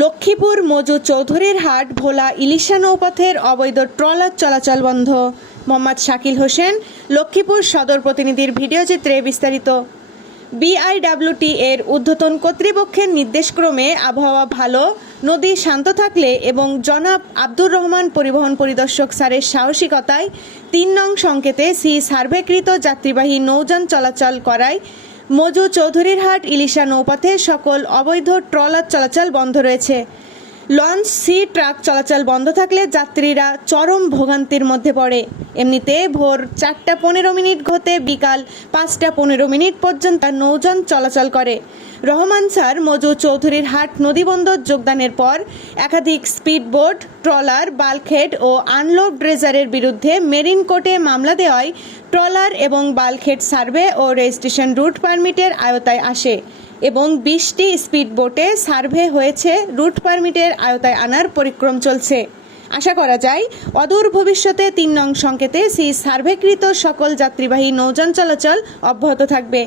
লক্ষ্মীপুর মজু চৌধুরীর হাট ভোলা ইলিশা নৌপথের অবৈধ ট্রলার চলাচল বন্ধ। মোহাম্মদ শাকিল হোসেন, লক্ষ্মীপুর সদর প্রতিনিধির ভিডিওচিত্রে বিস্তারিত। বিআইডব্লিউটি এর ঊর্ধ্বতন কর্তৃপক্ষের নির্দেশক্রমে আবহাওয়া ভালো, নদী শান্ত থাকলে এবং জনাব আব্দুর রহমান পরিবহন পরিদর্শক স্যারের সাহসিকতায় ৩ নং সংকেতে সার্ভেকৃত যাত্রীবাহী নৌযান চলাচল করায় মজু চৌধুরীরহাট ইলিশা নৌপথে সকল অবৈধ ট্রলার চলাচল বন্ধ রয়েছে। লঞ্চ, সি ট্রাক চলাচল বন্ধ থাকলে যাত্রীরা চরম ভোগান্তির মধ্যে পড়ে। এমনিতে ভোর 4:15 হতে বিকাল 5:15 পর্যন্ত নৌযান চলাচল করে। রহমান স্যার মজু চৌধুরীরহাট নদীবন্দর যোগদানের পর একাধিক স্পিডবোট, ট্রলার, বাল্কহেড ও আনলোড ড্রেজারের বিরুদ্ধে মেরিন কোর্টে মামলা দেওয়ায় ট্রলার এবং বাল্কহেড সার্ভে ও রেজিস্ট্রেশন রুট পারমিটের আওতায় আসে এবং 20টি স্পিডবোটে সার্ভে হয়েছে রুট পারমিটের আওতায় আনার পরিক্রম চলছে। আশা করা যায় অদূর ভবিষ্যতে 3 নং সংকেতে সার্ভেকৃত সকল যাত্রীবাহী নৌযান চলাচল অব্যাহত থাকবে।